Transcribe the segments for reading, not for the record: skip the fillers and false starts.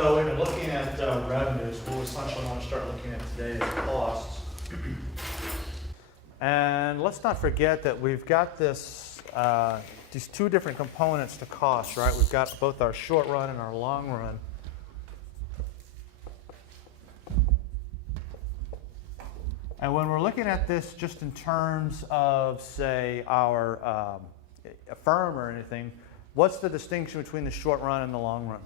So we've been looking at revenues. We'll essentially want to start looking at today is costs. And let's not forget that we've got this, these two different components to cost, right? We've got both our short run and our long run. And when we're looking at this just in terms of, say, our a firm or anything, what's the distinction between the short run and the long run?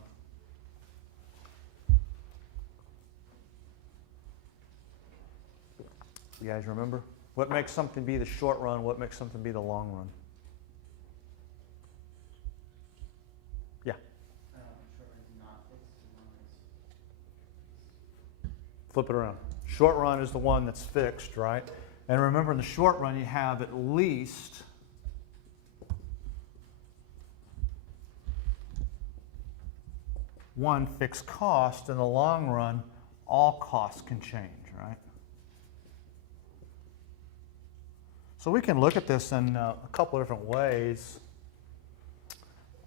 You guys remember? What makes something be the short run? What makes something be the long run? Yeah. Flip it around. Short run is the one that's fixed, right? And remember, in the short run, you have at least one fixed cost. In the long run, all costs can change, right? So we can look at this in a couple of different ways.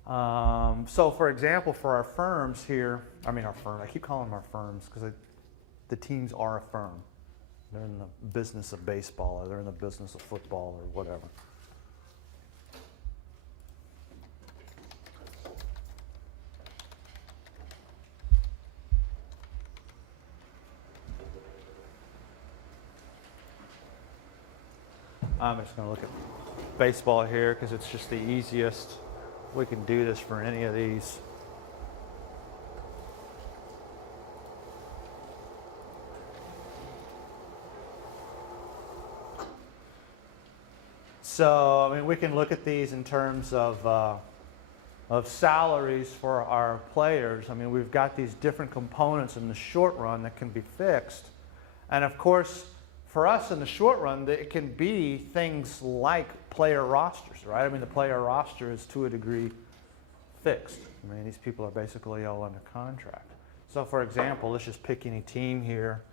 So for example, for our firms here, I keep calling them our firms because the teams are a firm. They're in the business of baseball, or they're in the business of football, or whatever. I'm just going to look at baseball here because it's just the easiest. We can do this for any of these. So, we can look at these in terms of salaries for our players. We've got these different components in the short run that can be fixed. And of course, for us in the short run, it can be things like player rosters, right? The player roster is to a degree fixed. These people are basically all under contract. So for example, let's just pick any team here.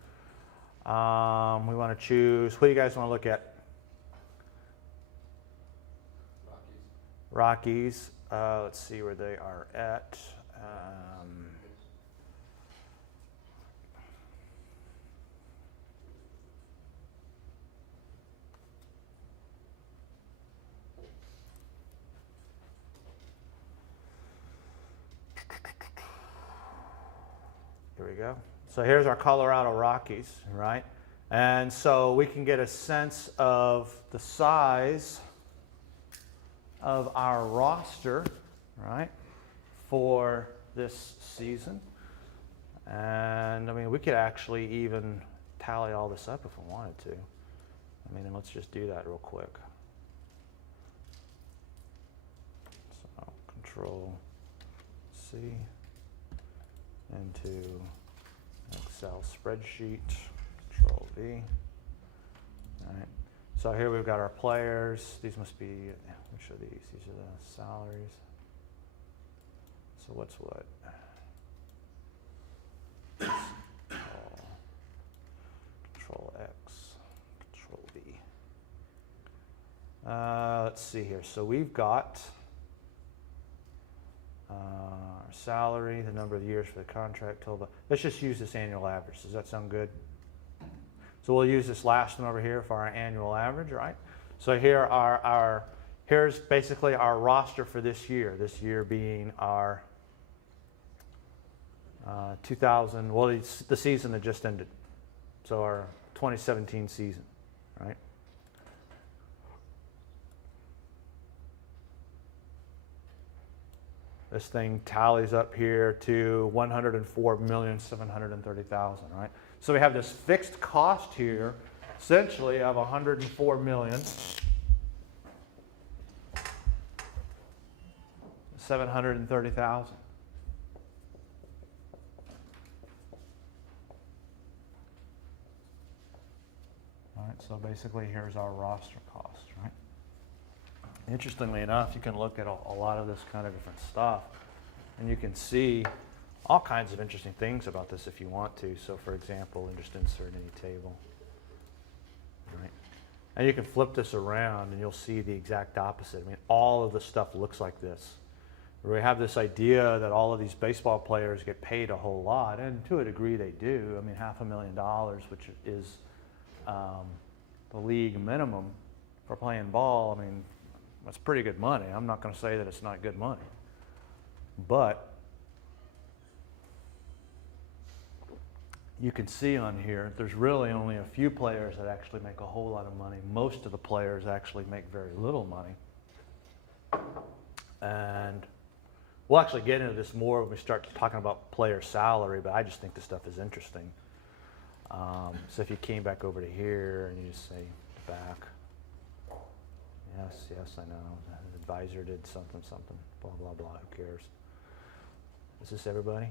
We want to choose, what do you guys want to look at? Rockies. Let's see where they are at. Here we go. So here's our Colorado Rockies, right? And so we can get a sense of the size of our roster, right, for this season. And we could actually even tally all this up if we wanted to. And let's just do that real quick. So Control C into Excel spreadsheet, Control V. All right. So here we've got our players. These must be, which are these? These are the salaries. So what's what? Control X, Control V. Let's see here. So we've got our salary, the number of years for the contract total. Let's just use this annual average. Does that sound good? So we'll use this last one over here for our annual average, right? So here are here's basically our roster for this year. This year being our 2000, well, it's the season that just ended. So our 2017 season, right? This thing tallies up here to 104,730,000, right? So we have this fixed cost here, essentially of 104,730,000. All right, so basically here's our roster cost, right? Interestingly enough, you can look at a lot of this kind of different stuff, and you can see all kinds of interesting things about this if you want to. So for example, just insert any table. Right? And you can flip this around and you'll see the exact opposite. All of the stuff looks like this. We have this idea that all of these baseball players get paid a whole lot, and to a degree they do. I mean, $500,000, which is the league minimum for playing ball. I mean, that's pretty good money. I'm not going to say that it's not good money. But you can see on here, there's really only a few players that actually make a whole lot of money. Most of the players actually make very little money. And we'll actually get into this more when we start talking about player salary, but I just think this stuff is interesting. So if you came back over to here and you just say back, yes, I know, the advisor did something, blah, blah, blah, who cares? Is this everybody?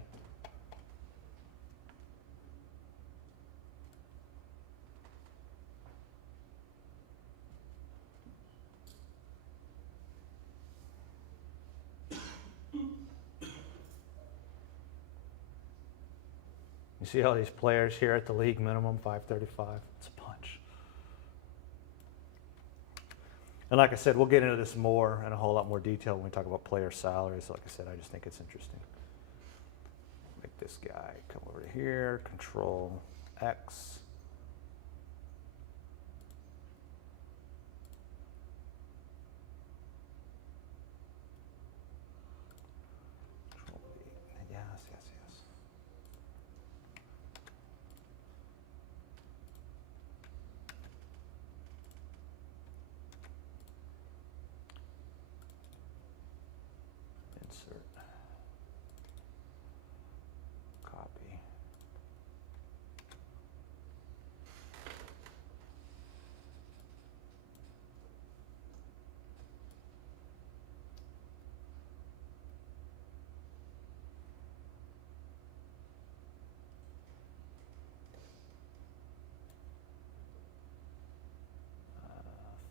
You see all these players here at the league minimum, 535. It's a bunch. And like I said, we'll get into this more in a whole lot more detail when we talk about player salaries. Like I said, I just think it's interesting. Make this guy come over to here, Control X. Control V. Yes. Insert. Copy.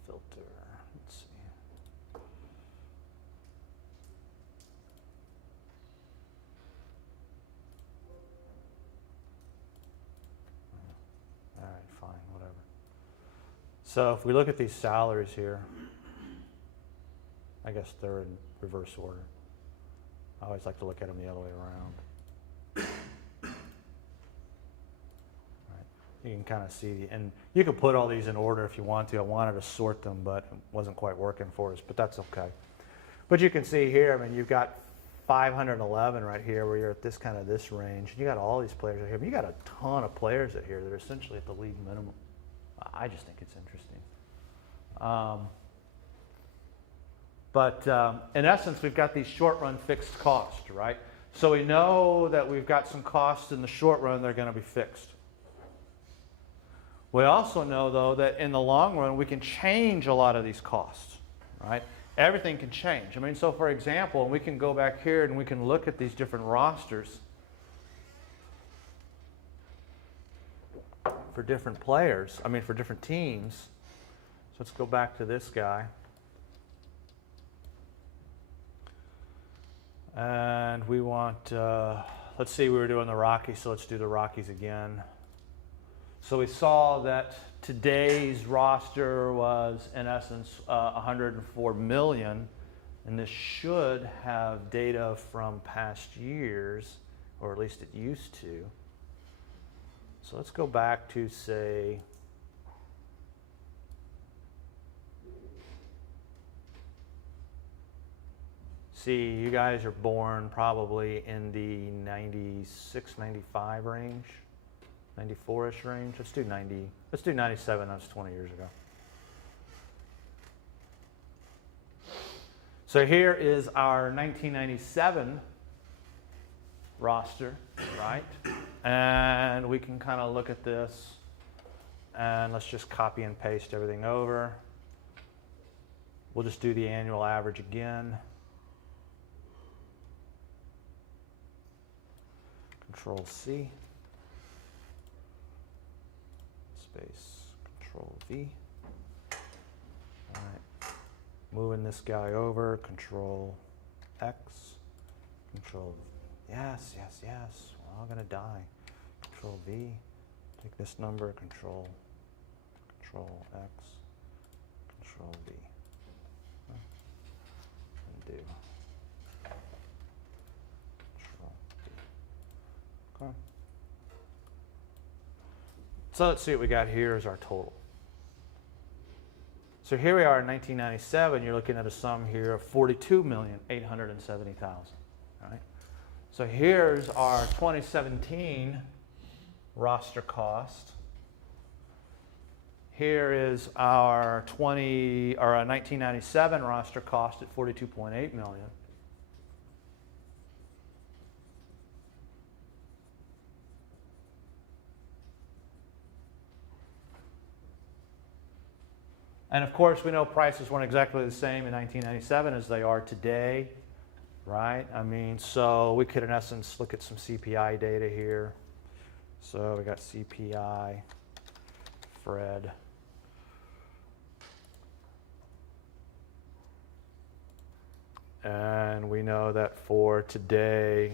Filter. Let's see. All right, fine, whatever. So if we look at these salaries here, I guess they're in reverse order. I always like to look at them the other way around. Right. You can kind of see, and you can put all these in order if you want to. I wanted to sort them, but it wasn't quite working for us, but that's okay. But you can see here, I mean, you've got 511 right here where you're at this kind of this range. You got all these players right here. I mean, you got a ton of players at here that are essentially at the league minimum. I just think it's interesting. But in essence, we've got these short-run fixed costs, right? So we know that we've got some costs in the short run that are going to be fixed. We also know, though, that in the long run, we can change a lot of these costs, right? Everything can change. I mean, so for example, we can go back here and we can look at these different rosters for different players, for different teams. So let's go back to this guy. And we want, let's see, we were doing the Rockies, so let's do the Rockies again. So we saw that today's roster was, in essence, 104 million, and this should have data from past years, or at least it used to. So let's go back to, say, see, you guys are born probably in the 96, 95 range, 94-ish range. Let's do 90. Let's do 97. That's 20 years ago. So here is our 1997 roster, right? And we can kind of look at this, and let's just copy and paste everything over. We'll just do the annual average again. Control C, space, Control V. All right, moving this guy over, Control X, Control, yes, we're all gonna die. Control V, take this number, Control X, Control V, undo. So let's see what we got here as our total. So here we are in 1997. You're looking at a sum here of $42,870,000. Right? So here's our 2017 roster cost. Here is our 1997 roster cost at $42.8 million. And of course, we know prices weren't exactly the same in 1997 as they are today, right? I mean, so we could, in essence, look at some CPI data here. So we got CPI, Fred. And we know that for today,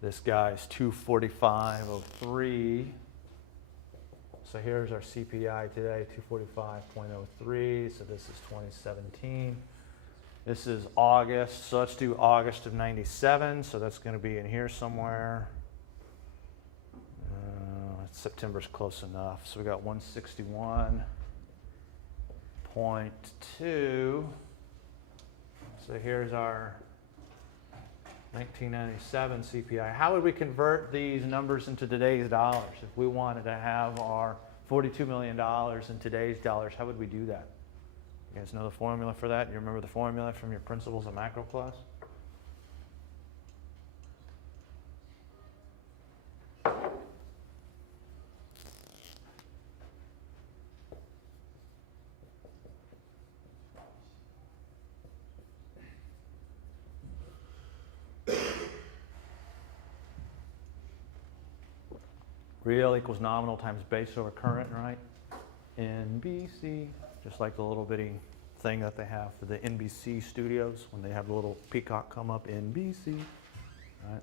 this guy is 245.03. So here's our CPI today, 245.03. So this is 2017. This is August. So let's do August of 97. So that's going to be in here somewhere. September's close enough. So we got 161.2. So here's our 1997 CPI. How would we convert these numbers into today's dollars? If we wanted to have our $42 million in today's dollars, how would we do that? You guys know the formula for that? You remember the formula from your Principles of Macro class? Real equals nominal times base over current, right? NBC, just like the little bitty thing that they have for the NBC studios when they have the little peacock come up, NBC, right?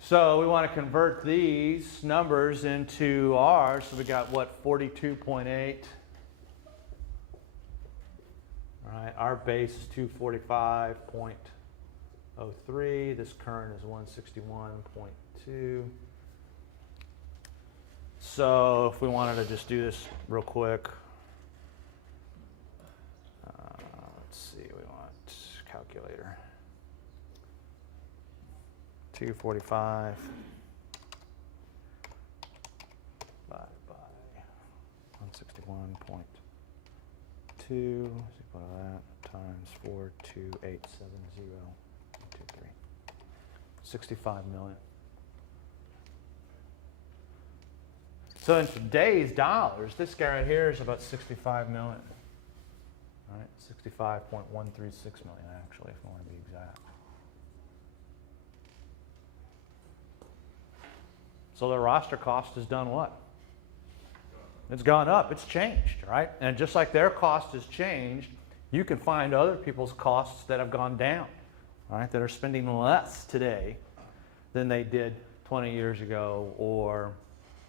So we want to convert these numbers into ours. So we got what, 42.8. All right, our base is 245.03. This current is 161.2. So if we wanted to just do this real quick, let's see, we want calculator. 245 divided by 161.2 is equal to that times 42870.23. 65 million. So in today's dollars, this guy right here is about 65 million. All right, 65.136 million actually, if we want to be exact. So the roster cost has done what? It's gone up, it's changed, right? And just like their cost has changed, you can find other people's costs that have gone down, right? That are spending less today than they did 20 years ago or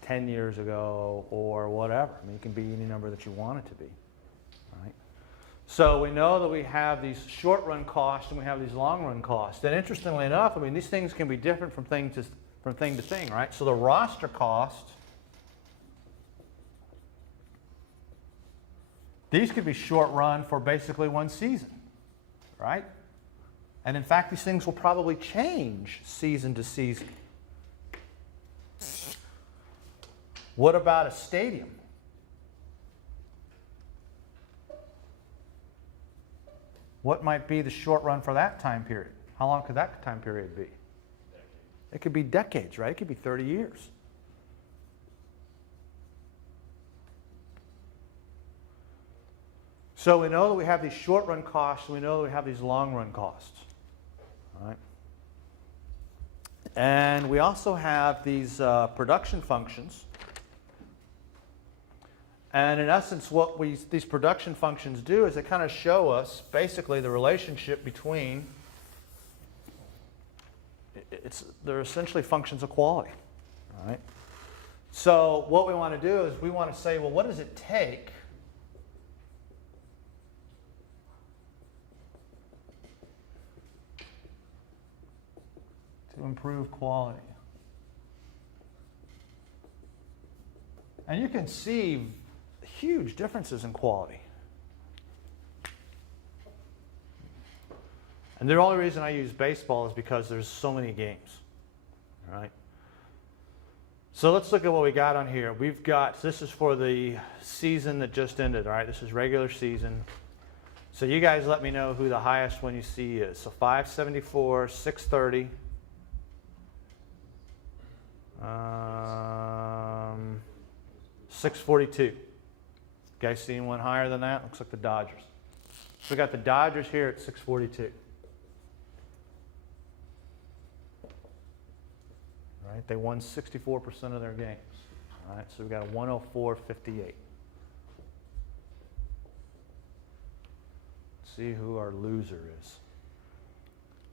10 years ago or whatever. I mean, it can be any number that you want it to be, right? So we know that we have these short-run costs and we have these long-run costs. And interestingly enough, I mean, these things can be different from thing to thing, right? So the roster cost, these could be short-run for basically one season, right? And in fact, these things will probably change season to season. What about a stadium? What might be the short run for that time period? How long could that time period be? It could be decades, right? It could be 30 years. So we know that we have these short run costs, and we know that we have these long run costs. All right? And we also have these production functions. And in essence, what these production functions do is they kind of show us basically the relationship between, they're essentially functions of quality. All right? So what we want to do is we want to say, well, what does it take to improve quality? And you can see huge differences in quality. And the only reason I use baseball is because there's so many games. All right. So let's look at what we got on here. We've got, this is for the season that just ended, all right? This is regular season. So you guys let me know who the highest one you see is. So 574, 630, 642. Guys see one higher than that? Looks like the Dodgers. So we got the Dodgers here at 642. Right, they won 64% of their games. All right, so we got a 104.58. See who our loser is.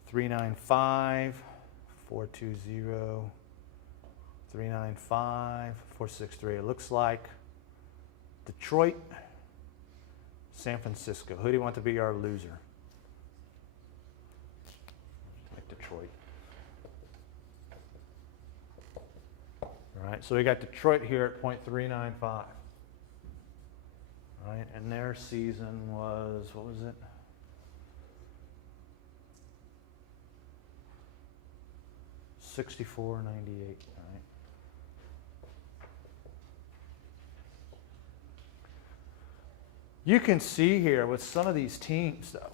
395, 420, 395, 463. It looks like Detroit, San Francisco. Who do you want to be our loser? Like Detroit. All right, so we got Detroit here at .395. All right, and their season was, what was it? $64.98. All right. You can see here with some of these teams, though,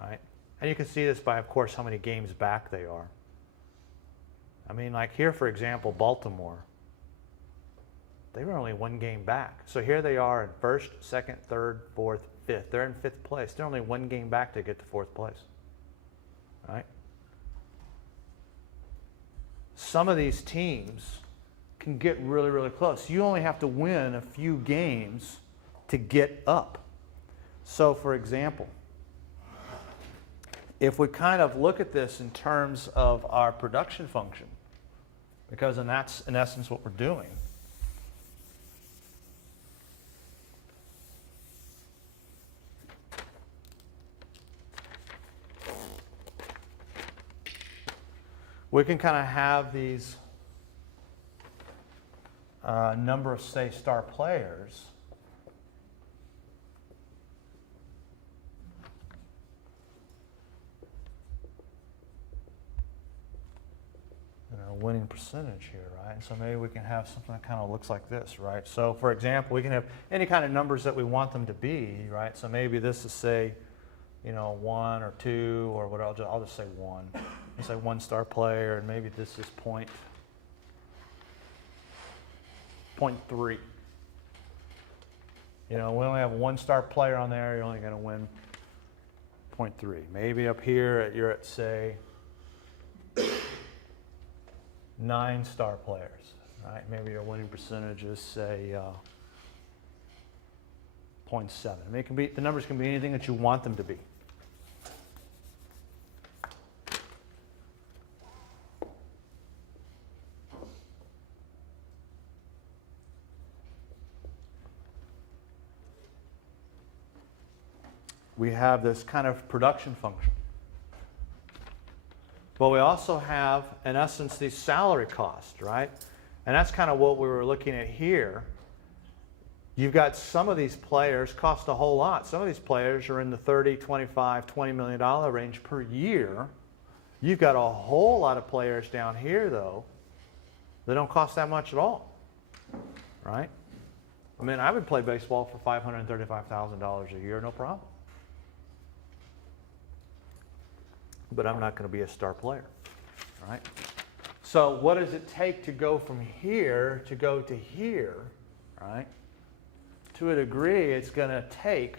right? And you can see this by, of course, how many games back they are. I mean, like here, for example, Baltimore, they were only one game back. So here they are in first, second, third, fourth, fifth. They're in fifth place. They're only one game back to get to fourth place. Right? Some of these teams can get really, really close. You only have to win a few games to get up. So, for example, if we kind of look at this in terms of our production function, because that's in essence what we're doing. We can kind of have these number of, say, star players. Winning percentage here, right? And so maybe we can have something that kind of looks like this, right? So for example, we can have any kind of numbers that we want them to be, right? So maybe this is, say, 1 or 2 or whatever. I'll just say 1. Let's say 1 star player, and maybe this is point 0.3. We only have 1 star player on there. You're only going to win 0.3. Maybe up here you're at, say, 9 star players, right? Maybe your winning percentage is, say, 0.7. I mean, it can be, the numbers can be anything that you want them to be. We have this kind of production function. But we also have, in essence, these salary costs, right? And that's kind of what we were looking at here. You've got some of these players cost a whole lot. Some of these players are in the $30, $25, $20 million range per year. You've got a whole lot of players down here, though, that don't cost that much at all, right? I mean, I would play baseball for $535,000 a year, no problem. But I'm not going to be a star player, right? So what does it take to go from here to go to here, right? To a degree, it's going to take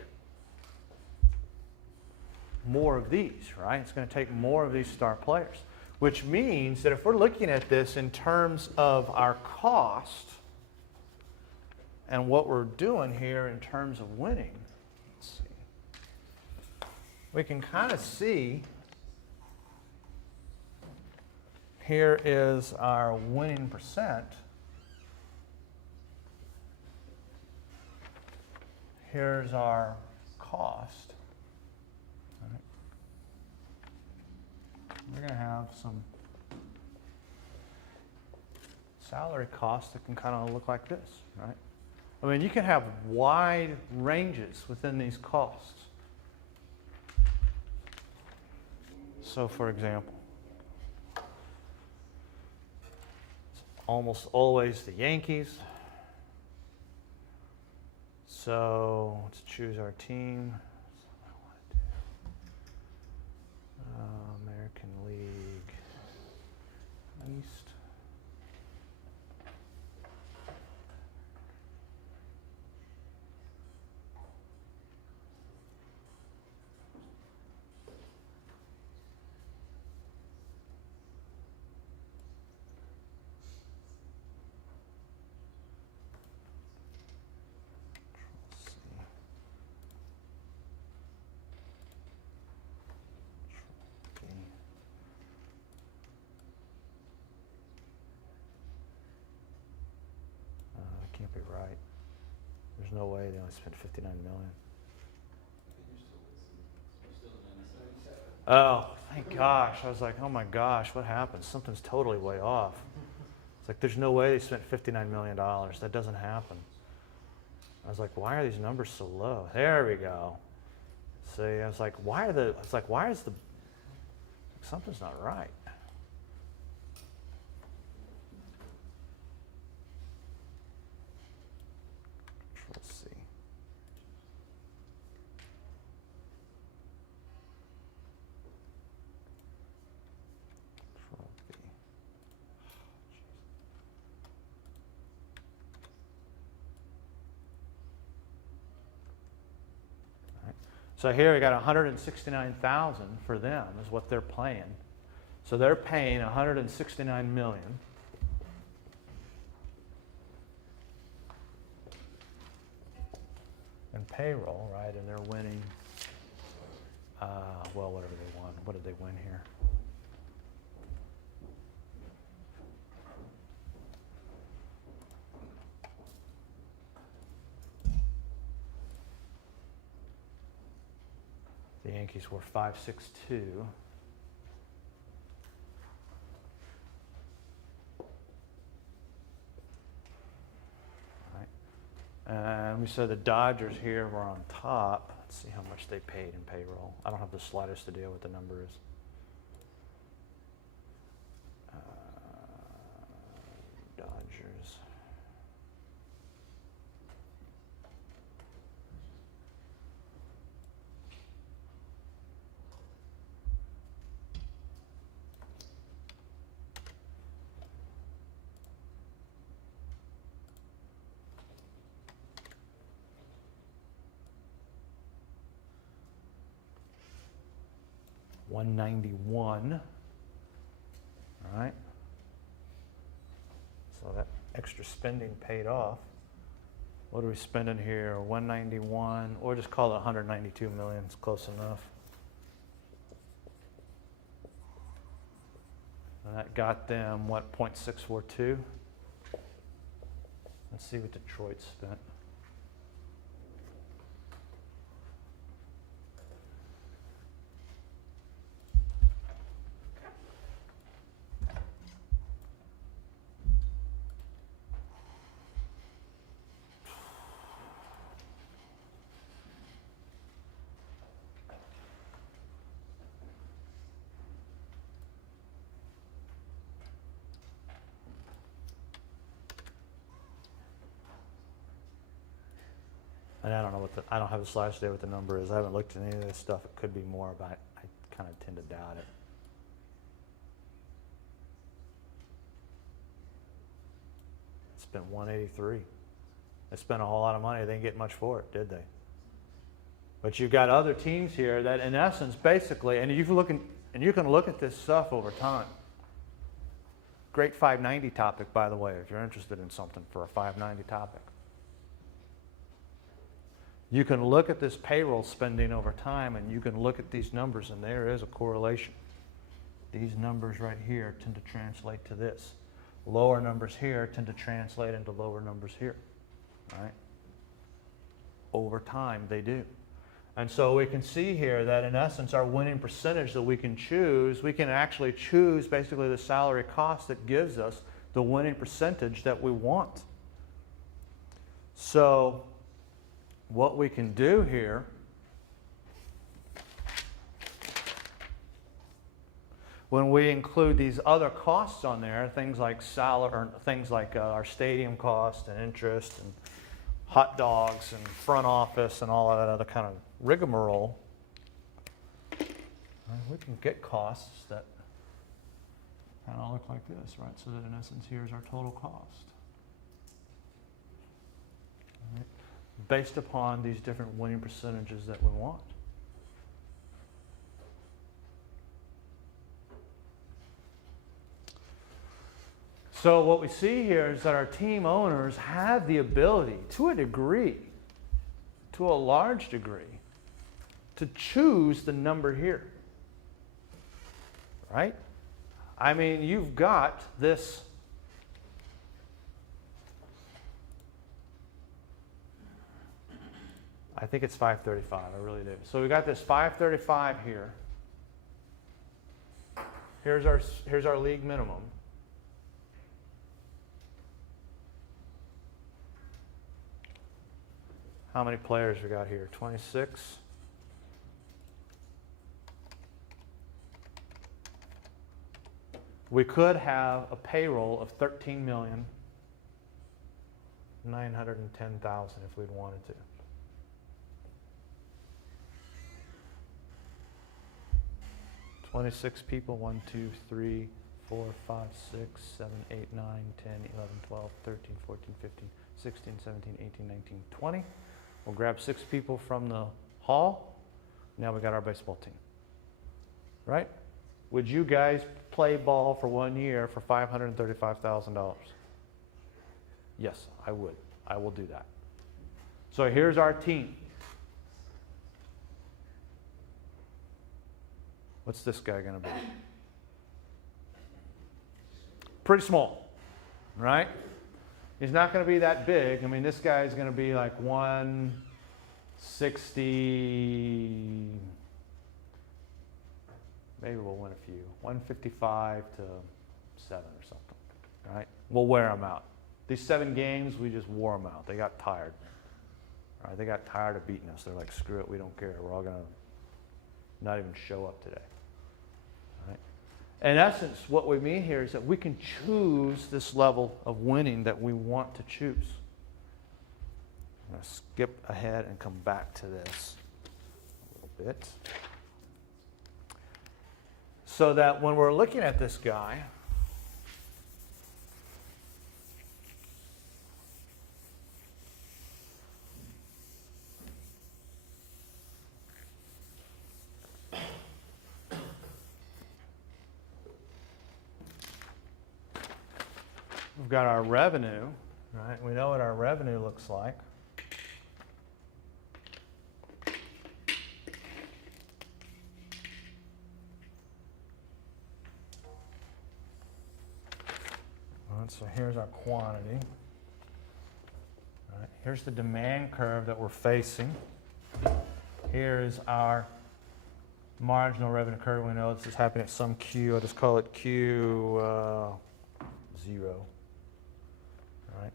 more of these, right? It's going to take more of these star players, which means that if we're looking at this in terms of our cost and what we're doing here in terms of winning, let's see, we can kind of see. Here is our winning percent. Here's our cost. All right. We're going to have some salary cost that can kind of look like this, right? I mean, you can have wide ranges within these costs. So, for example, it's almost always the Yankees. So, let's choose our team. American League East. Can't be right. There's no way they only spent 59 million. Oh, thank gosh. I was like, oh my gosh, what happened? Something's totally way off. It's like, there's no way they spent $59 million. That doesn't happen. I was like, why are these numbers so low? There we go. See, I was like, something's not right. Let's see. Control V. All right. So here we got 169,000 for them is what they're paying. So they're paying 169 million. And payroll, right? And they're winning, well, whatever they won. What did they win here? The Yankees were 562. And we said the Dodgers here were on top. Let's see how much they paid in payroll. I don't have the slightest idea what the number is. Dodgers. $191. All right. So that extra spending paid off. What are we spending here? 191, or just call it 192 million. It's close enough. And that got them what, 0.642? Let's see what Detroit spent. And I don't know I don't have the slides today what the number is. I haven't looked at any of this stuff. It could be more, but I kind of tend to doubt it. Spent 183. They spent a whole lot of money. They didn't get much for it, did they? But you've got other teams here that, in essence, basically, and you can look at this stuff over time. Great 590 topic, by the way, if you're interested in something for a 590 topic. You can look at this payroll spending over time, and you can look at these numbers, and there is a correlation. These numbers right here tend to translate to this. Lower numbers here tend to translate into lower numbers here, right? Over time, they do. And so we can see here that, in essence, our winning percentage that we can choose, we can actually choose basically the salary cost that gives us the winning percentage that we want. So what we can do here, when we include these other costs on there, things like salary, or things like our stadium cost and interest and hot dogs and front office and all of that other kind of rigmarole, we can get costs that kind of look like this, right? So that in essence, here's our total cost. Right? Based upon these different winning percentages that we want. So what we see here is that our team owners have the ability, to a degree, to a large degree, to choose the number here. Right? I mean, you've got this I think it's 535, I really do. So we got this 535 here. Here's our league minimum. How many players we got here? 26. We could have a payroll of 13,910,000 if we'd wanted to. $26 people, 1, 2, 3, 4, 5, 6, 7, 8, 9, 10, 11, 12, 13, 14, 15, 16, 17, 18, 19, 20. We'll grab 6 people from the hall. Now we got our baseball team. Right? Would you guys play ball for 1 year for $535,000? Yes, I would. I will do that. So here's our team. What's this guy going to be? Pretty small, right? He's not going to be that big. I mean, this guy is going to be like 160, maybe we'll win a few, 155 to 7 or something, right? We'll wear them out. These 7 games, we just wore them out. They got tired. All right, they got tired of beating us. They're like, screw it, we don't care. We're all going to not even show up today. Right? In essence, what we mean here is that we can choose this level of winning that we want to choose. I'm going to skip ahead and come back to this a little bit. So that when we're looking at this guy, we've got our revenue, right? We know what our revenue looks like. So here's our quantity. All right, here's the demand curve that we're facing. Here's our marginal revenue curve. We know this is happening at some Q. I'll just call it Q 0. All right.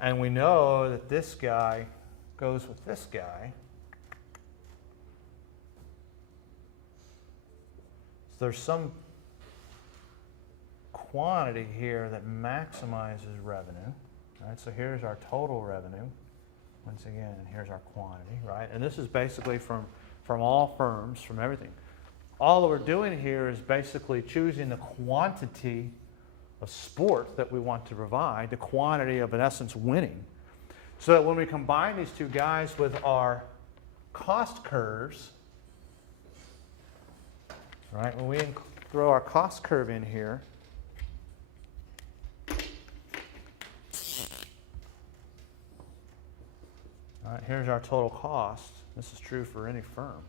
And we know that this guy goes with this guy. So there's some quantity here that maximizes revenue, right? So here's our total revenue. Once again, here's our quantity, right? And this is basically from all firms, from everything. All that we're doing here is basically choosing the quantity of sport that we want to provide, the quantity of, in essence, winning. So that when we combine these two guys with our cost curves, right? When we throw our cost curve in here, all right, here's our total cost. This is true for any firm.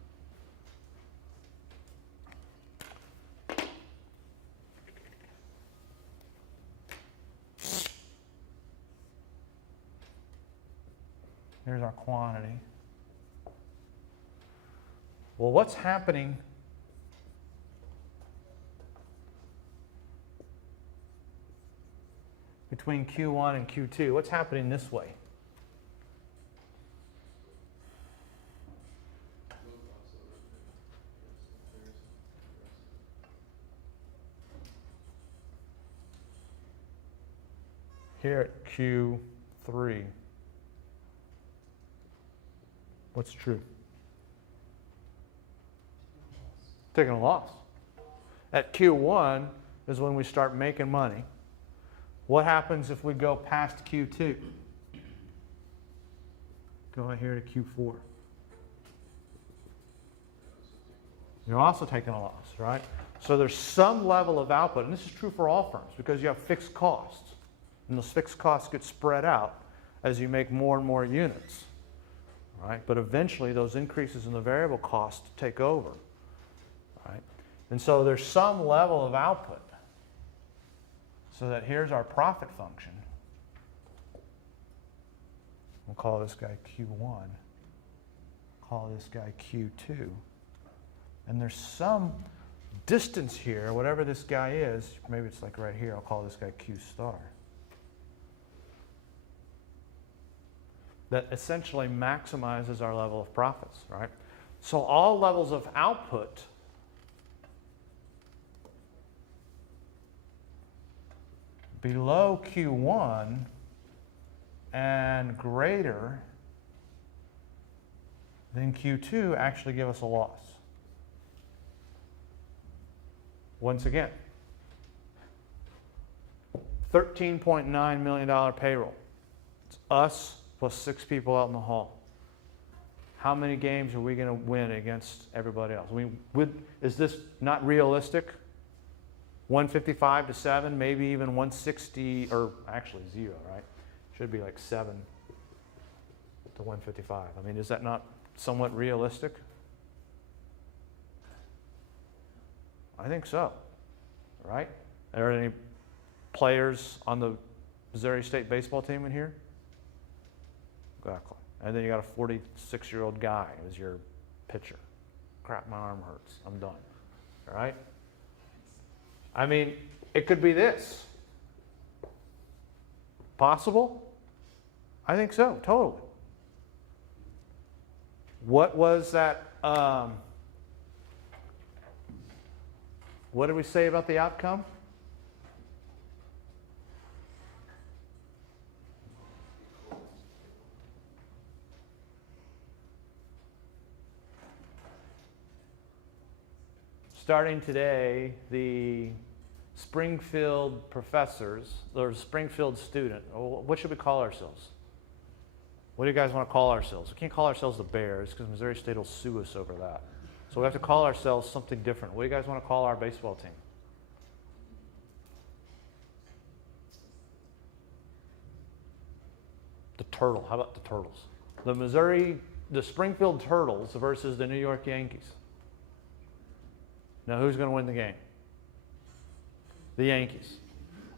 Here's our quantity. Well, what's happening between Q1 and Q2. What's happening this way? Here at Q3, what's true? Taking a loss. At Q1 is when we start making money. What happens if we go past Q2? Go here to Q4. You're also taking a loss, right? So there's some level of output, and this is true for all firms because you have fixed costs. And those fixed costs get spread out as you make more and more units, right? But eventually those increases in the variable cost take over, right? And so there's some level of output. So that here's our profit function. We'll call this guy Q1, call this guy Q2. And there's some distance here, whatever this guy is, maybe it's like right here, I'll call this guy Q star. That essentially maximizes our level of profits, right? So all levels of output below Q1 and greater than Q2 actually give us a loss. Once again, $13.9 million payroll. It's us plus 6 people out in the hall. How many games are we going to win against everybody else? I mean, is this not realistic? 155 to 7, maybe even 160, or actually 0, right? Should be like 7 to 155. I mean, is that not somewhat realistic? I think so, right? Are there any players on the Missouri State baseball team in here? Exactly. And then you got a 46-year-old guy as your pitcher. Crap, my arm hurts. I'm done. All right? I mean, it could be this. Possible? I think so, totally. What was that? What did we say about the outcome? Starting today, the Springfield professors, or Springfield student, what should we call ourselves? What do you guys want to call ourselves? We can't call ourselves the Bears because Missouri State will sue us over that. So we have to call ourselves something different. What do you guys want to call our baseball team? The Turtle. How about the Turtles? The Springfield Turtles versus the New York Yankees. Now, who's going to win the game? The Yankees.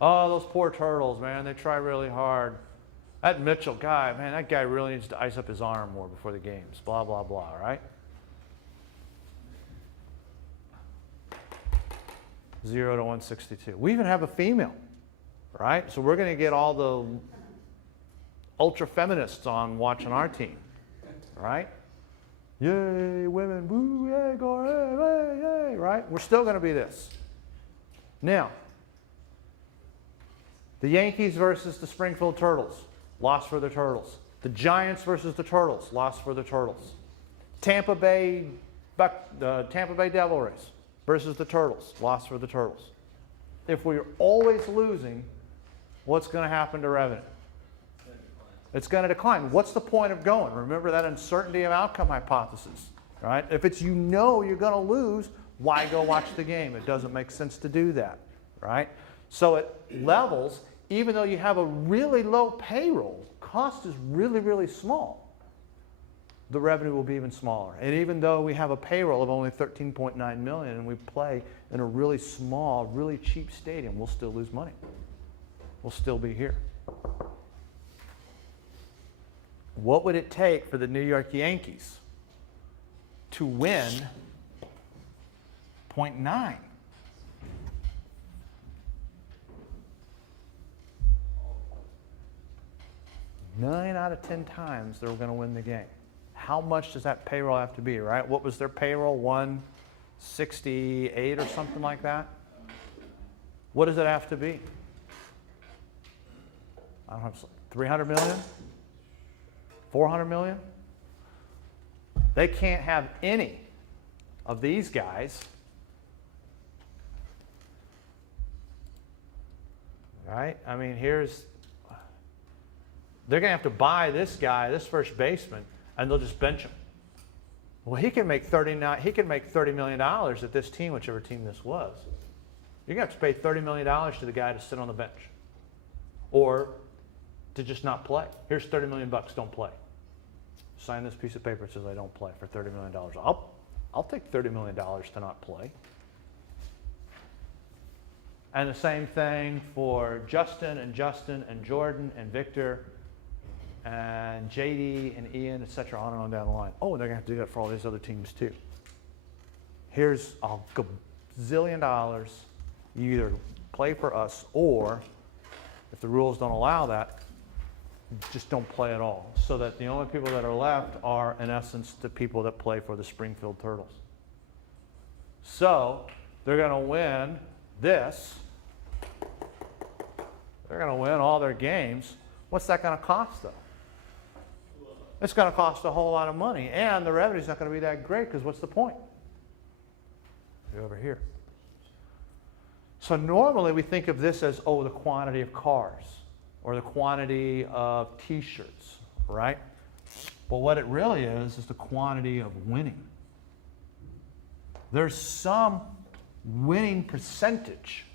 Oh, those poor Turtles, man. They try really hard. That Mitchell guy, man, that guy really needs to ice up his arm more before the games. Blah, blah, blah, right? 0 to 162. We even have a female, right? So we're going to get all the ultra feminists on watching our team, right? Yay, women, woo, yay, go, yay, yay, yay, right? We're still going to be this. Now, the Yankees versus the Springfield Turtles, loss for the Turtles. The Giants versus the Turtles, loss for the Turtles. Tampa Bay Devil Rays versus the Turtles, loss for the Turtles. If we're always losing, what's going to happen to revenue? It's going to decline. What's the point of going? Remember that uncertainty of outcome hypothesis, right? If it's you know you're going to lose, why go watch the game? It doesn't make sense to do that, right? So at levels, even though you have a really low payroll, cost is really, really small. The revenue will be even smaller. And even though we have a payroll of only $13.9 million and we play in a really small, really cheap stadium, we'll still lose money. We'll still be here. What would it take for the New York Yankees to win 0.9? 9 out of 10 times they're going to win the game. How much does that payroll have to be, right? What was their payroll? 168 or something like that? What does it have to be? I don't know, 300 million? 400 million? They can't have any of these guys. Right? I mean, they're going to have to buy this guy, this first baseman, and they'll just bench him. Well, he can make $30 million at this team, whichever team this was. You're going to have to pay $30 million to the guy to sit on the bench. Or to just not play. Here's $30 million, don't play. Sign this piece of paper that says I don't play for $30 million. I'll take $30 million to not play. And the same thing for Justin and Jordan and Victor and JD and Ian, etc., on and on down the line. Oh, they're going to have to do that for all these other teams too. Here's a gazillion dollars. You either play for us, or if the rules don't allow that, just don't play at all. So that the only people that are left are, in essence, the people that play for the Springfield Turtles. So they're going to win this. They're going to win all their games. What's that going to cost, though? It's going to cost a whole lot of money, and the revenue's not going to be that great, because what's the point? Go over here. So normally we think of this as, the quantity of cars or the quantity of T-shirts, right? But what it really is the quantity of winning. There's some winning percentage.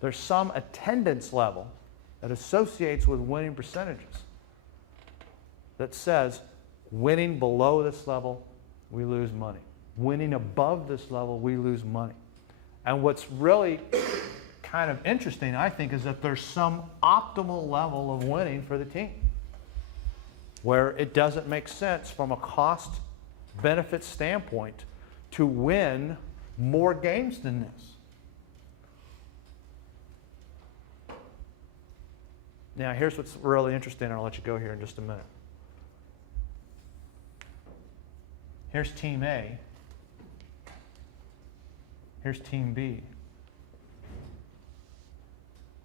There's some attendance level that associates with winning percentages that says winning below this level, we lose money. Winning above this level, we lose money. And what's really kind of interesting, I think, is that there's some optimal level of winning for the team where it doesn't make sense from a cost-benefit standpoint to win more games than this. Now, here's what's really interesting, and I'll let you go here in just a minute. Here's Team A. Here's Team B.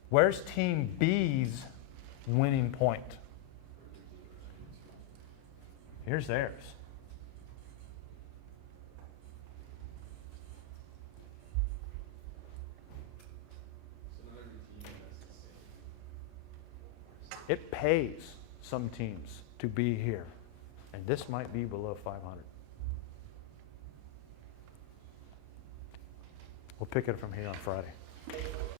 Where's Team B's winning point? Here's theirs. It pays some teams to be here, and this might be below 500. We'll pick it from here on Friday.